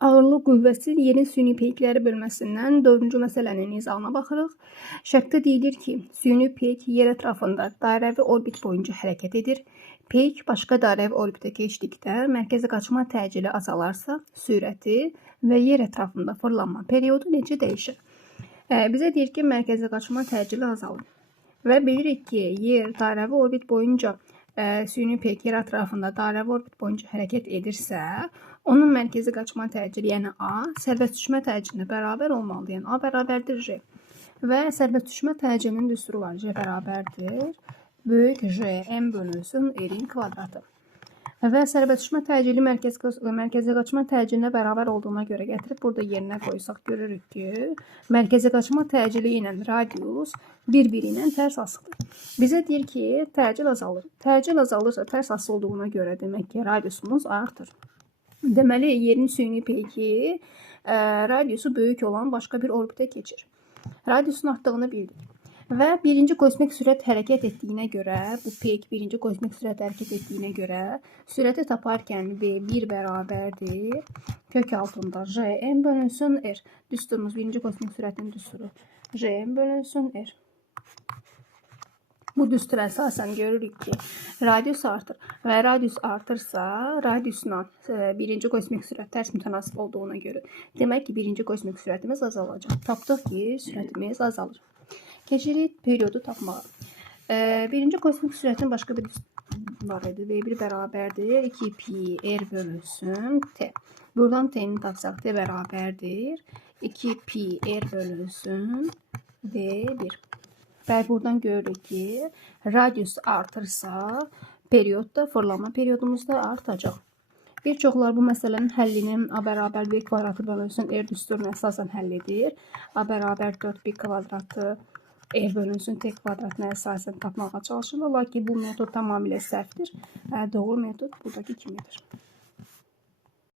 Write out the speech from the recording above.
Ağırlıq qüvvəsi yerin süni peykləri bölməsindən 4-cü məsələnin izahına baxırıq. Şərtdə deyilir ki, süni peyk yer ətrafında dairəvi orbit boyunca hərəkət edir. Peyk başqa dairəvi orbitə keçdikdə mərkəzi qaçma təcili azalarsa, sürəti və yer ətrafında fırlanma periodu necə dəyişir? Bizə deyir ki, mərkəzi qaçma təcili azalır. Və bilirik ki, yer dairəvi orbit boyunca süni peyk yer ətrafında dairəvi orbit boyunca hərəkət edirsə, onun mərkəzi qaçma təcili, yəni A, sərbəst düşmə təciliyə bərabər olmalıdır. Yəni A bərabərdir J. Və sərbəst düşmə təcilinin düsturu var. J bərabərdir böyük J M bölünsün R-in kvadratı. Və sərbəst düşmə təcili mərkəzi qaçma təcilinə bərabər olduğuna görə gətirib burada yerinə qoysaq görürük ki, mərkəzi qaçma təcili ilə radius bir-biri ilə tərs asılıdır. Bizə deyir ki, təcil azalır. Təcil azalırsa tərs asılı olduğuna görə demək ki, radiusumuz artır. Deməli, yerin süni peyki radiusu böyük olan başqa bir orbitə keçir. Radiusun artdığını bildik. Və birinci kosmik sürət hərəkət etdiyinə görə, bu peyk birinci kosmik sürət hərəkət etdiyinə görə, sürəti taparkən V1 bərabərdir kök altında Jm bölünsün R. Düsturumuz birinci kosmik sürətin düsturu Jm bölünsün R. Bu düstura əsasən görürük ki, radius artır və radius artırsa, radiusla birinci kosmik sürət tərs mütənasib olduğuna görə demək ki, birinci kosmik sürətimiz azalacaq. Tapdıq ki, sürətimiz azalır. Keçirik periodu tapmağa. Birinci kosmik sürətin başqa bir var idi. V1 bərabərdir 2pi R bölünsün T. Buradan T'ni tapsaq T bərabərdir 2pi R bölünsün V1. Və buradan görürük ki, radius artırsa, periyod da fırlanma periyodumuz da artacaq. Bir çoxlar bu məsələnin həllinin A bərabər V kvadratı bölünsün R düsturuna əsasən həll edir. A bərabər 4pi kvadratı R bölünsün T kvadratına əsasən tapmağa çalışırlar. Lakin bu metod tamamilə səhvdir. Doğru metod buradakı kimidir.